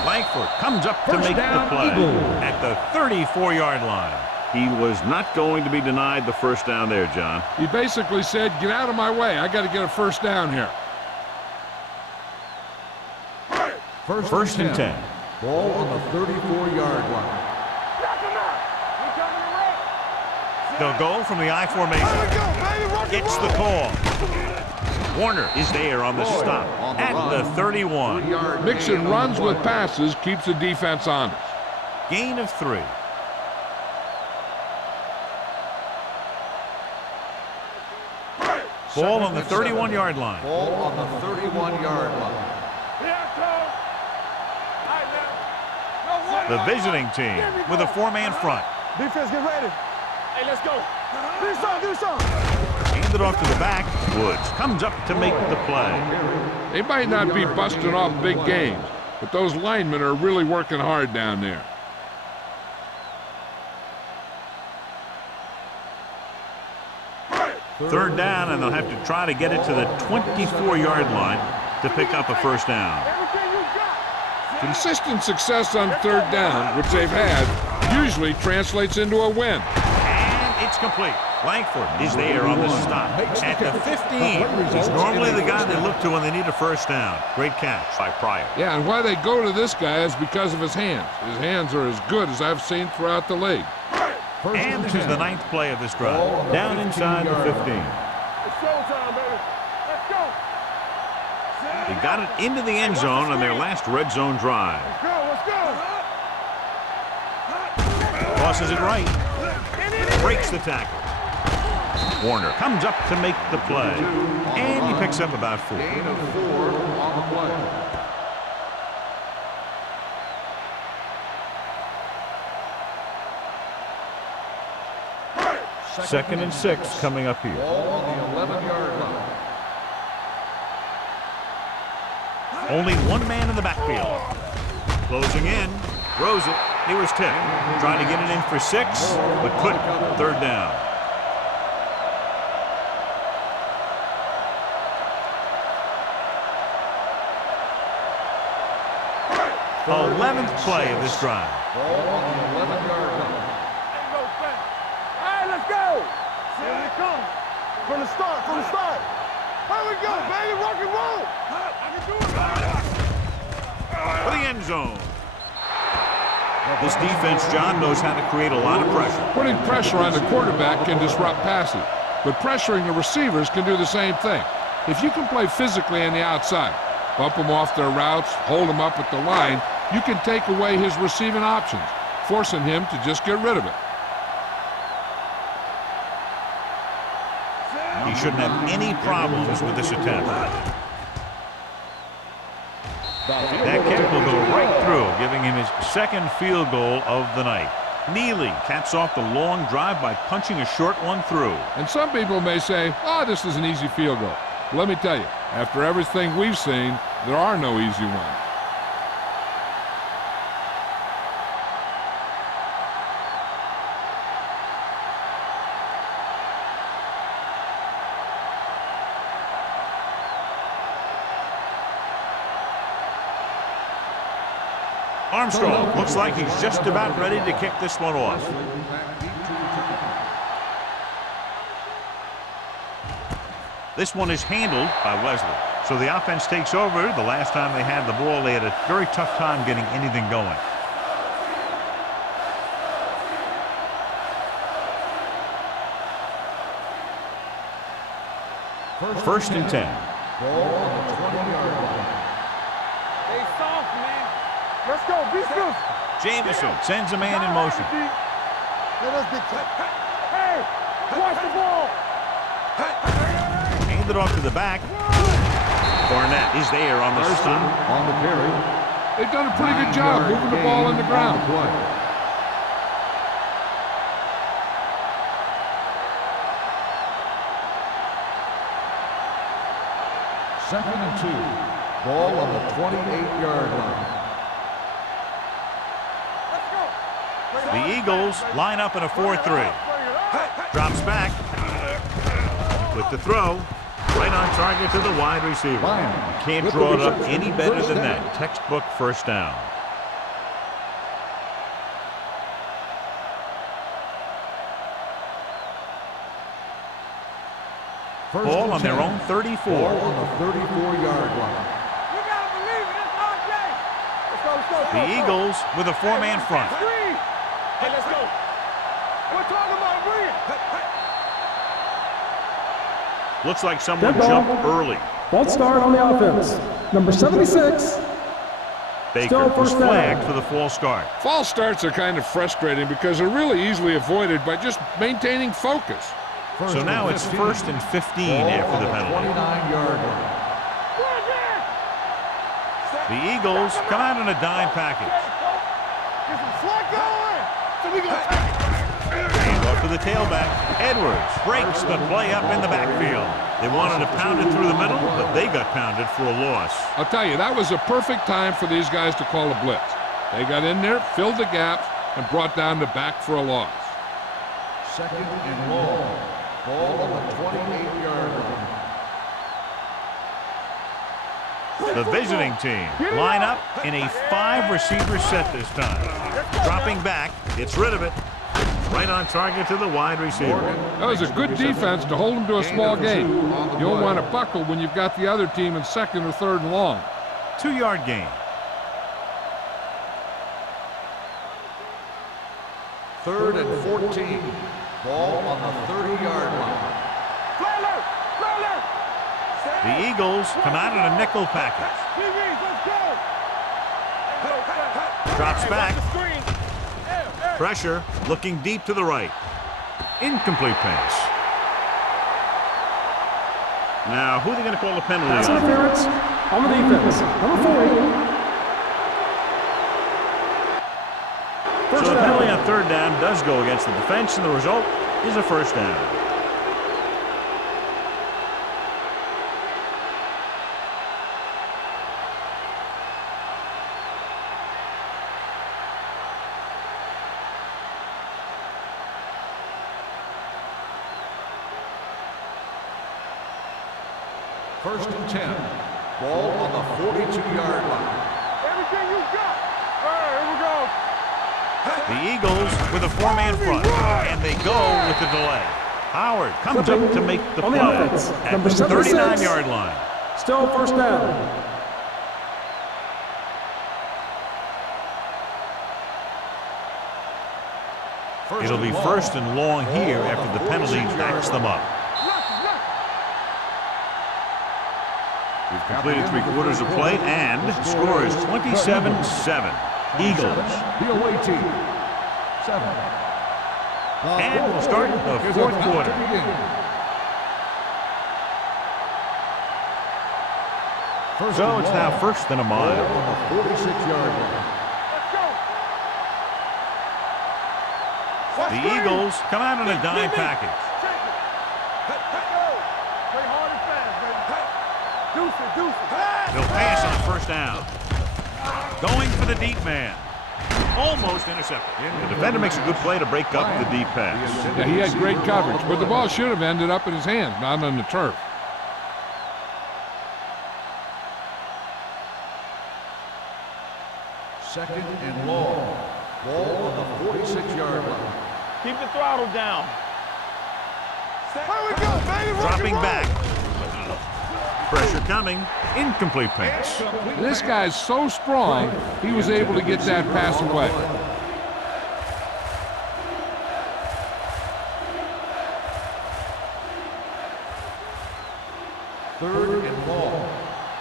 Langford comes up to make the play at the 34-yard line. He was not going to be denied the first down there, John. He basically said, get out of my way. I got to get a first down here. First and 10. Ball on the 34-yard line. They'll go from the I formation. Gets the call. Warner is there on the stop at the 31. Mixing runs with passes keeps the defense honest. Gain of 3. Ball on the 31-yard line. Ball on the 31-yard line. The visiting team with a 4-man front. Defense, get ready. Hey, let's go. Do something. Handed off to the back. Woods comes up to make the play. They might not be busting off big games, but those linemen are really working hard down there. Third down, and they'll have to try to get it to the 24-yard line to pick up a first down. Consistent success on third down, which they've had, usually translates into a win. And it's complete. Langford is there on the stop at the 15. He's normally the guy they look to when they need a first down. Great catch by Pryor. Yeah, and why they go to this guy is because of his hands. His hands are as good as I've seen throughout the league. And this is the 9th play of this drive. Down inside the 15. It's showtime, baby. Let's go. They got it into the end zone on their last red zone drive. Let's go. Tosses it right. Breaks the tackle. Warner comes up to make the play. And he picks up about 4. Gain of 4 on the play. Second and 6 coming up here. Ball on the 11-yard line. Only one man in the backfield. Closing in. Throws it. He was tipped. Trying to get it in for 6, but couldn't. Third down. 11th play of this drive. Ball on the 11-yard line. All right, let's go. Here we come. From the start. Here we go, baby. Rock and roll. I can do it. For the end zone. This defense, John, knows how to create a lot of pressure. Putting pressure on the quarterback can disrupt passing, but pressuring the receivers can do the same thing. If you can play physically on the outside, bump them off their routes, hold them up at the line, you can take away his receiving options, forcing him to just get rid of it. He shouldn't have any problems with this attempt. That kick will go right through, giving him his 2nd field goal of the night. Neely caps off the long drive by punching a short one through. And some people may say, oh, this is an easy field goal. Let me tell you, after everything we've seen, there are no easy ones. Armstrong looks like he's just about ready to kick this one off. This one is handled by Wesley. So the offense takes over. The last time they had the ball, they had a very tough time getting anything going. First and 10. Ball on the 20-yard line. Stay soft, man. Let's go. Be still. Jamison sends a man in motion. Let us get Hey, watch the ball. Handed off to the back. Barnett is there on the stop. On the carry. They've done a pretty good job moving the ball in the ground. Second and 2. Ball on the 28-yard line. The Eagles line up in a 4-3. Drops back. With the throw. Right on target to the wide receiver. You can't draw it up any better than that. Textbook first down. Ball on their own 34. Ball on the 34-yard line. You gotta believe it. It's our game. Let's go. The Eagles with a 4-man front. Hey, let's go. We're talking about brilliant. Looks like someone Dead ball. jumped early. False start on the offense. Number 76. Baker Still was first down. flagged for the false start. False starts are kind of frustrating because they're really easily avoided by just maintaining focus. First So and now it's 15. first and 15 Ball after on the penalty. 29-yard line. The Eagles come out in a dime package. Get some slack going. So we gonna take it. Hand off to the tailback. Edwards breaks the play up in the backfield. They wanted to pound it through the middle, but they got pounded for a loss. I'll tell you, that was a perfect time for these guys to call a blitz. They got in there, filled the gaps, and brought down the back for a loss. Second and long. Ball on the 28-yard line. The visiting team line up in a 5-receiver set this time. Dropping back, gets rid of it. Right on target to the wide receiver. That was a good defense to hold them to a small gain. You don't want to buckle when you've got the other team in second or third and long. 2-yard gain. Third and 14. Ball on the 30-yard line. The Eagles come out in a nickel package. Drops back. Pressure, looking deep to the right. Incomplete pass. Now, who are they going to call the penalty Pass on? interference on the defense. Number 40. So the penalty on third down does go against the defense, and the result is a first down. First and 10. Ball on the 42-yard line. Everything you got. All right, here we go. The Eagles with a 4-man front, and they go with the delay. Howard comes up to make the On the play offense, at number the 76. 39-yard line. Still first down. It'll be first and long here after the penalty backs them up. We've completed 3/4 of play, and score is 27-7. Eagles. The away team. 7. And we'll start the fourth quarter. So it's now first and a mile. On the 46-yard line. The Eagles come out in a dime package. Play hard and fast, baby. Deuce it. They'll pass on first down. Going for the deep man. Almost intercepted. The defender makes a good play to break up the deep pass. Yeah, he had great coverage, but the ball should have ended up in his hands, not on the turf. Second and long. Ball on the 46-yard line. Keep the throttle down. Here we go, baby. Dropping back. Pressure coming. Incomplete pass. This guy's so strong, he was able to get that pass away. Third and long.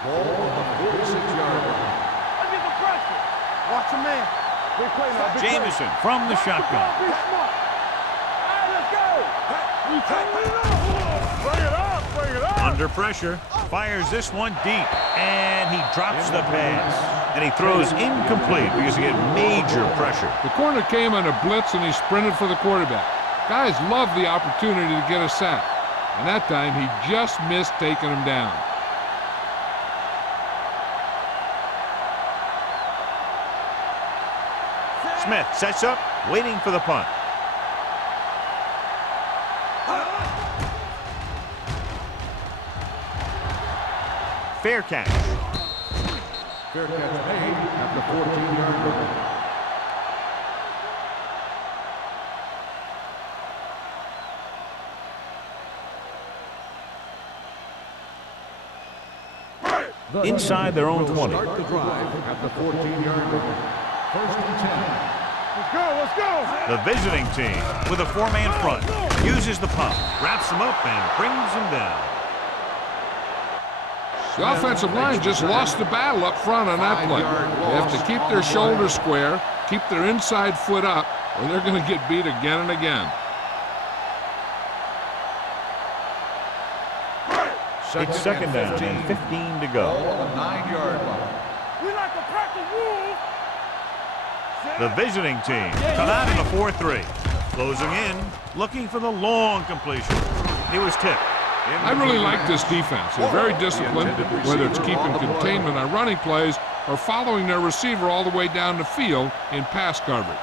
Ball on the 46-yard line. Under the pressure. Watch your man. Big play now. Big play. Jamison from the shotgun. Be smart. All right, let's go. We turn it up. Bring it up. Under pressure. Fires this one deep. And he drops the pass. And he throws incomplete because he had major pressure. The corner came on a blitz and he sprinted for the quarterback. Guys love the opportunity to get a sack. And that time he just missed taking him down. Smith sets up, waiting for the punt. Fair catch. Fair catch made at the 14-yard line. Inside their own 20. Start the drive at the 14-yard line. First and 10. Let's go. The visiting team with a 4-man front uses the pump, wraps him up, and brings him down. The offensive line just lost the battle up front on that play. They have to keep their shoulders square, keep their inside foot up, or they're going to get beat again and again. It's second down and 15 to go. Ball on the 9-yard line. We like to practice rules. The visiting team come out in a 4-3. Closing in, looking for the long completion. He was tipped. I really like this defense. They're very disciplined, whether it's keeping containment on running plays or following their receiver all the way down the field in pass coverage.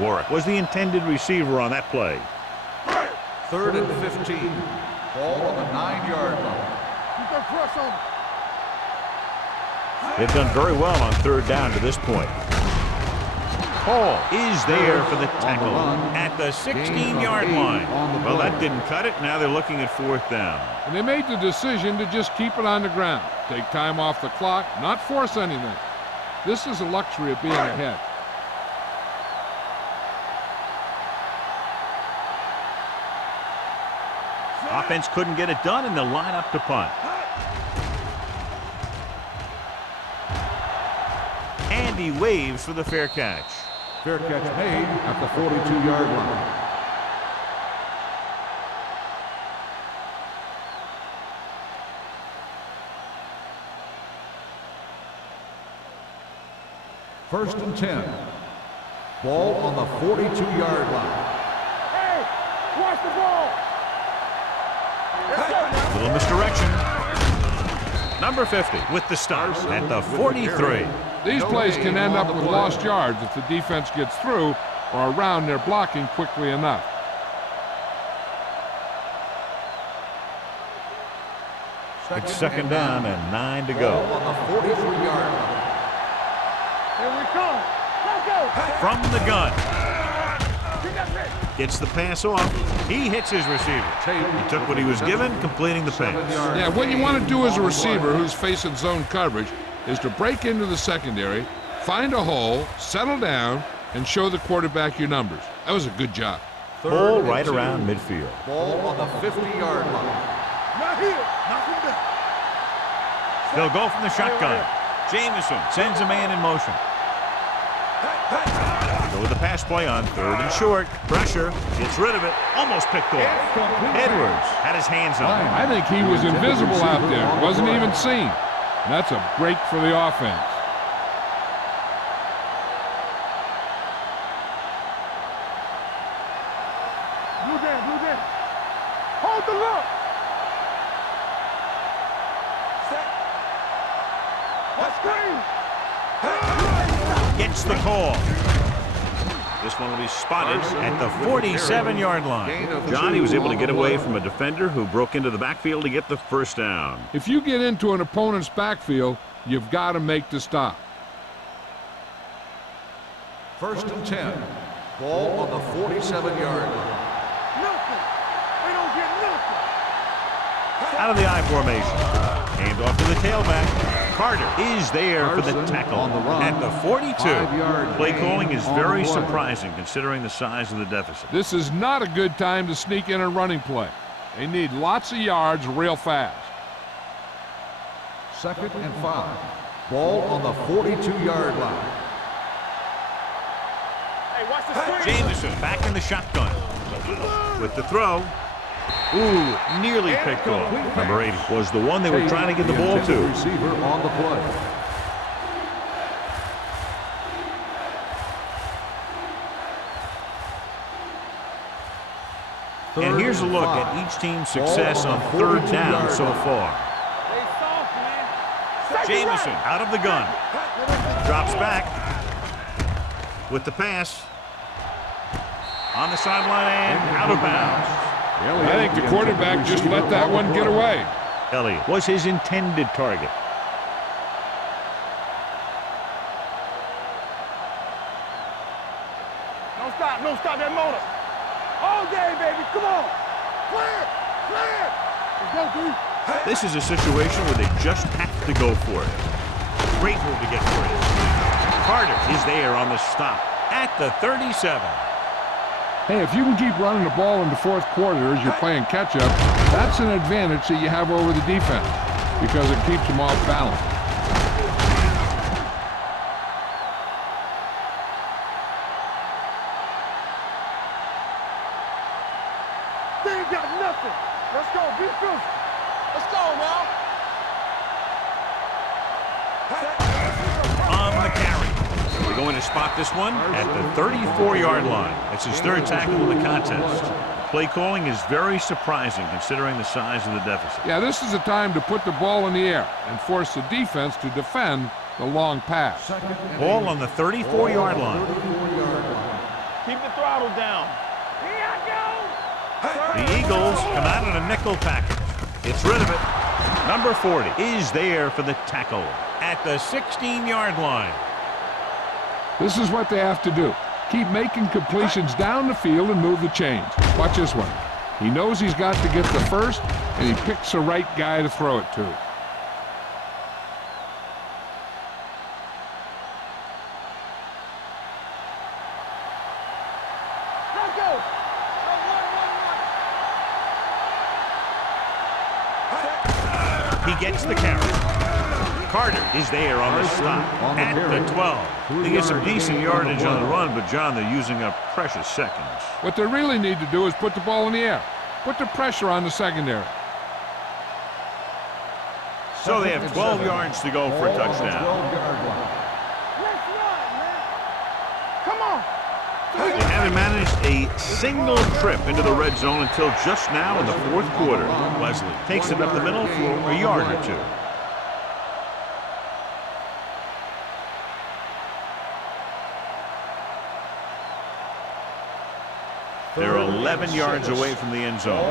Warwick was the intended receiver on that play. 3rd and 15. Ball on the 9-yard line. You can press on. They've done very well on third down to this point. Hall is there for the tackle at the 16-yard line. Well, that didn't cut it. Now they're looking at 4th down. And they made the decision to just keep it on the ground. Take time off the clock, not force anything. This is a luxury of being ahead. Offense couldn't get it done, and they'll line up to punt. And he waves for the fair catch. Fair catch made at the 42-yard line. First and 10. Ball on the 42-yard line. Hey, watch the ball. Little misdirection. Number 50 with the stop at the 43. These plays can end up with lost yards if the defense gets through or around their blocking quickly enough. It's second down and 9 to go. Ball on the 43-yard line. Here we come. Let's go. From the gun. Gets the pass off. He hits his receiver. He took what he was given, completing the pass. Yeah, what you want to do as a receiver who's facing zone coverage is to break into the secondary, find a hole, settle down, and show the quarterback your numbers. That was a good job. Ball right around midfield. Ball on the 50-yard line. Not here. Knock him down. They'll go from the shotgun. Jameson sends a man in motion. Go with the pass play on 3rd and short. Pressure. Gets rid of it. Almost picked off. Edwards had his hands on it. I think he was invisible out there. Wasn't even seen. And that's a break for the offense. Blue down. Hold the look. Gets the call. This one will be spotted at the 47-yard line. Johnny was able to get away from a defender who broke into the backfield to get the first down. If you get into an opponent's backfield, you've got to make the stop. First and 10. Ball on the 47-yard line. Nothing. We don't get nothing. Out of the I formation. Hand off to the tailback. Carter is there for the tackle at the 42. Play calling is very surprising considering the size of the deficit. This is not a good time to sneak in a running play. They need lots of yards real fast. 2nd and 5. Ball on the 42-yard line. Hey, watch the screen. Jameson back in the shotgun. With the throw. Ooh, nearly picked off. Number 80 was the one they were trying to get the ball to. Receiver on the play. And here's a look at each team's success on 3rd down so far. Stay soft, man. Jameson out of the gun. Drops back with the pass. On the sideline and out of bounds. I think the quarterback just let that one get away. Elliott was his intended target. Don't stop that motor. All day, baby. Come on. Clear. Let's go, dude. This is a situation where they just have to go for it. Great move to get for it. Carter is there on the stop at the 37. Hey, if you can keep running the ball in the 4th quarter as you're playing catch-up, that's an advantage that you have over the defense. because it keeps them off balance. They ain't got nothing. Let's go. Be fierce. Let's go, now. On the carry. They're going to spot this one at the 34-yard line. That's his third tackle in the contest. Play calling is very surprising considering the size of the deficit. Yeah, this is the time to put the ball in the air and force the defense to defend the long pass. Ball on the 34-yard line. Keep the throttle down. Here I go. The Eagles come out in a nickel package. Gets rid of it. Number 40 is there for the tackle at the 16-yard line. This is what they have to do. Keep making completions down the field and move the chains. Watch this one. He knows he's got to get the first, and he picks the right guy to throw it to. Let's go. He gets the carry. Carter is there on the stop at the 12. They get some decent yardage on the run, but, John, they're using up precious seconds. What they really need to do is put the ball in the air. Put the pressure on the secondary. So they have 12 yards to go for a touchdown. Let's run, man. Come on. They haven't managed a single trip into the red zone until just now in the fourth quarter. Leslie takes it up the middle for a yard or two. They're 11 yards away from the end zone.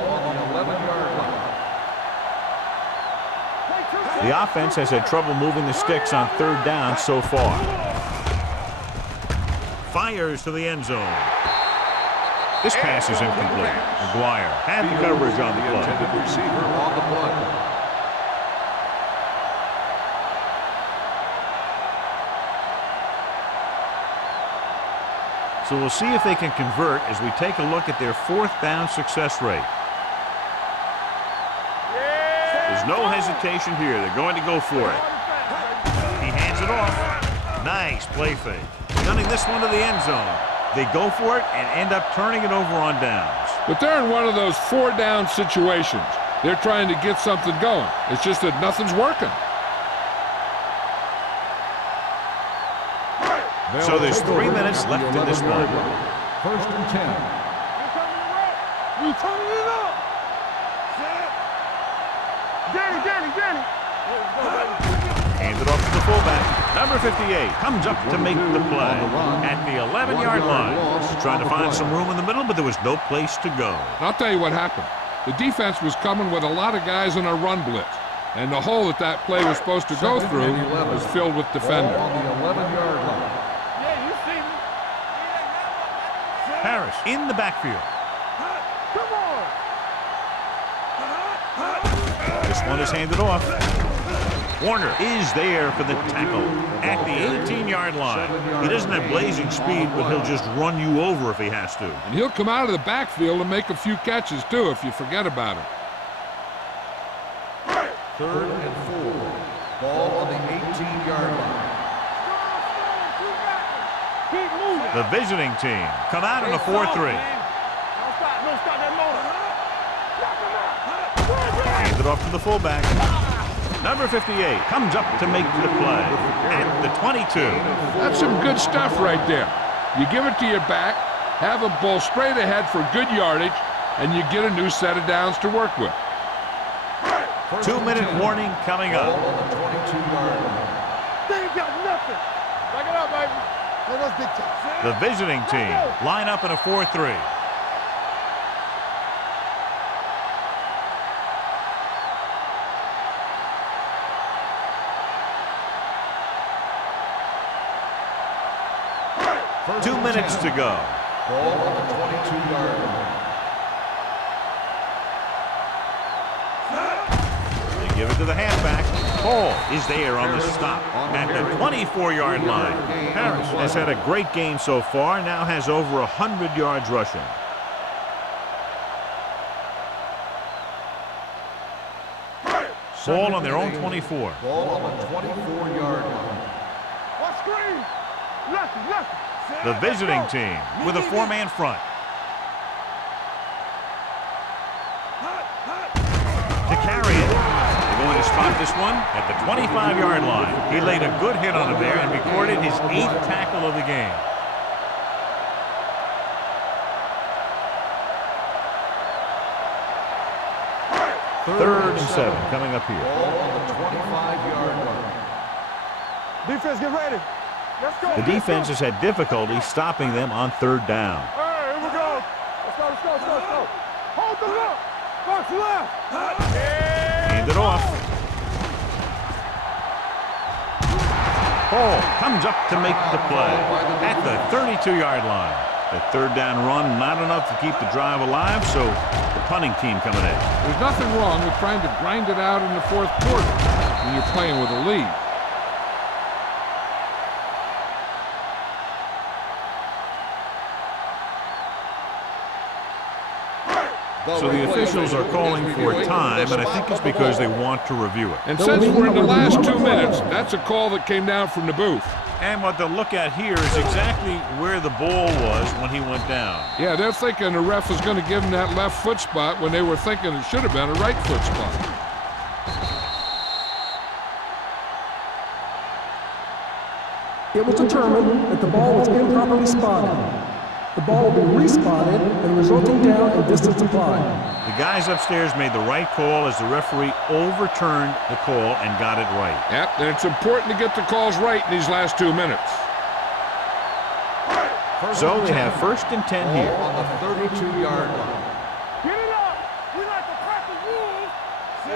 The offense has had trouble moving the sticks on third down so far. Fires to the end zone. This pass is incomplete. McGuire had the coverage on the play. Receiver on the play. So we'll see if they can convert as we take a look at their fourth down success rate. There's no hesitation here. They're going to go for it. He hands it off. Nice play fake. Gunning this one to the end zone. They go for it and end up turning it over on downs. But they're in one of those four-down situations. They're trying to get something going. It's just that nothing's working. So there's 3 minutes left in this one. First and 10. You turning it up. Danny. Hands it off to the fullback. Number 58 comes up to make the play at the 11-yard line. Trying to find some room in the middle, but there was no place to go. And I'll tell you what happened. The defense was coming with a lot of guys in a run blitz. And the hole that play was supposed to go through was filled with defenders. On the 11-yard line. Yeah, you see me. Harris in the backfield. Come on. This one is handed off. Warner is there for the tackle at the 18-yard line. He doesn't have blazing speed, but he'll just run you over if he has to. And he'll come out of the backfield and make a few catches, too, if you forget about him. Third and 4. Ball on the 18-yard line. Keep moving. The visiting team come out in a 4-3. Don't stop that motor. Hands it off to the fullback. Number 58 comes up to make the play at the 22. That's some good stuff right there. You give it to your back, have him pull straight ahead for good yardage, and you get a new set of downs to work with. 2-minute warning coming Ball up. on the 22-yard line. They ain't got nothing. Back it up, baby. Let us dictate. The visiting team line up in a 4-3. First 2 and minutes 10. to go. Ball on the 22-yard line. They give it to the halfback. Hall is there on the stop at the 24-yard line. Harris has had a great game so far, now has over 100 yards rushing. Ball on their own 24. Ball on the 24-yard line. What screen? Left. The visiting team with a 4-man front. To carry it. They're going to spot this one at the 25-yard line. He laid a good hit on him there and recorded his 8th tackle of the game. Third and 7 coming up here. Ball on the 25-yard line. Defense, get ready. Let's go. The defense has had difficulty stopping them on 3rd down. Hey, here we go. Let's go. Hold the look. First left. Hand it off. Hall comes up to make the play at the 32-yard line. The 3rd down run, not enough to keep the drive alive, so the punting team coming in. There's nothing wrong with trying to grind it out in the 4th quarter when you're playing with a lead. So the officials are calling for time, and I think it's because they want to review it. And since we're in the last 2 minutes, that's a call that came down from the booth. And what they'll look at here is exactly where the ball was when he went down. Yeah, they're thinking the ref was going to give him that left foot spot when they were thinking it should have been a right foot spot. It was determined that the ball was improperly spotted. The ball will be respotted and resulting down and distance applied. The guys upstairs made the right call as the referee overturned the call and got it right. Yep, and it's important to get the calls right in these last 2 minutes. So they have 1st and 10 here. Ball on the 32-yard line. Get it up. We like to practice rules.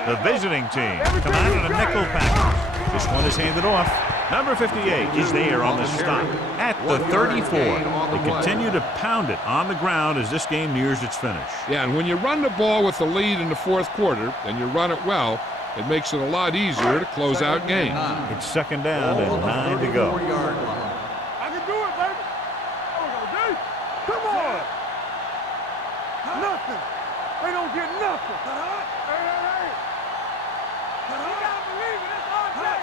The visiting team come out in a nickel package. This one is handed off. Number 58 is there on the stop at the 34. They continue to pound it on the ground as this game nears its finish. Yeah, and when you run the ball with the lead in the 4th quarter and you run it well, it makes it a lot easier to close out games. It's 2nd down and 9 to go. I can do it, baby. There we go, D. Come on. Nothing. They don't get nothing. Hey. You gotta believe it. It's our day.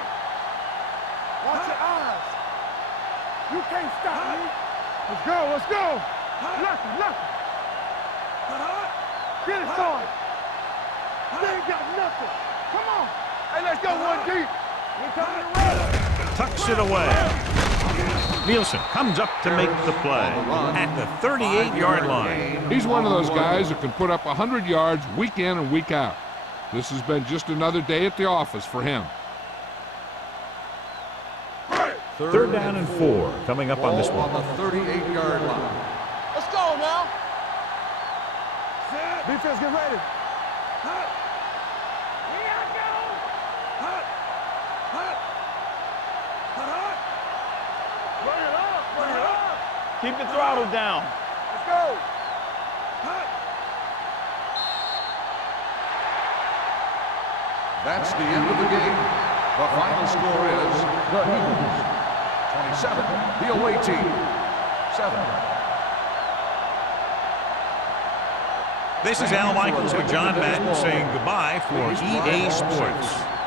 Watch your eyes. You can't stop me. Let's go. Left. Get it started. They ain't got nothing. Come on. Hey, let's go one deep. We're coming to run. Tucks it away. Nielsen comes up to make the play at the 38-yard line. He's one of those guys that can put up 100 yards week in and week out. This has been just another day at the office for him. 3rd down and 4 coming up on this one. On the 38-yard line. Let's go now. Defense, get ready. Bring it up. Keep the throttle down. Let's go. That's the end of the game. The final score is the Eagles 27, the away team 7. This is Al Michaels with John Madden saying goodbye for EA Sports.